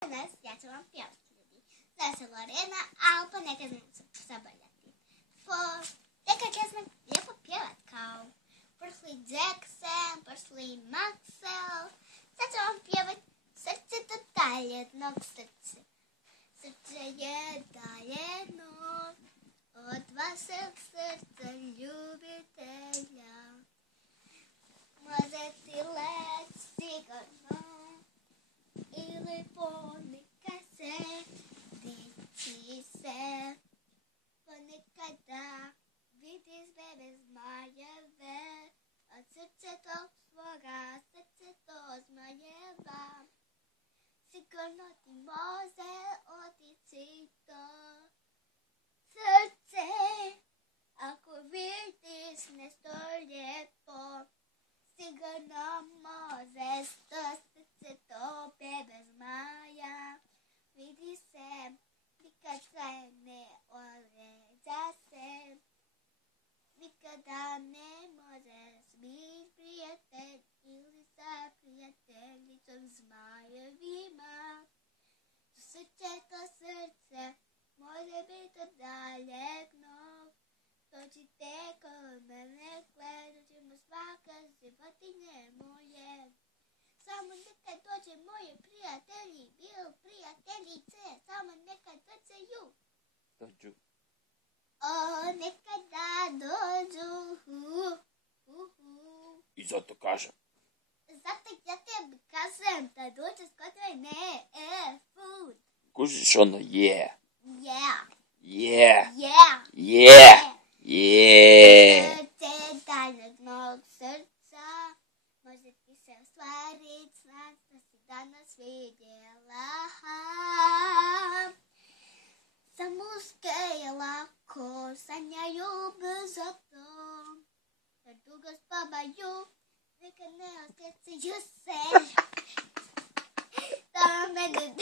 Danas ja ću vam pjevati, ljudi. Zove se Lorena, ali ponekad neću zaboljati. Nekad će sam lijepo pjevat kao Percy Jackson, Percy Maxwell. Sad ću vam pjevat Srce do daljnog srce. Srce je daljeno od vašeg srca ljubitelja. Može ti leć sigurno ili ponekad se dići se. Ponekada vidiš bebe zmajeve, od srce tog svoga srce to zmajeva. Sigurno ti može otići to srce, ako vidiš nešto lijepo. Sigurno možeš to srce, to bebe zmaja. Vidi se, nikad se ne određa se. Nikada ne možeš biti prijatelj ili sa prijateljicom zmajevima. To srce može biti od daljeg. Dođite kod mene, gledat ćemo svaka životinje moje. Samo nekad dođe moje prijatelji, bil prijateljice, samo nekad dođeju. Dođu. Nekada dođu. I zato kažem. Zato ja tebi kažem da dođeš kod mene, food. Kužiš ono yeah. Yeah. Yeah. Yeah. Yeah. Yeah. Srce daljnog srca, može ti se ostvariti san što si danas vidjela. Za muške je lako, sanjaju brzo to, jer dugo spavaju, nekad ne osjećaju se. Da mene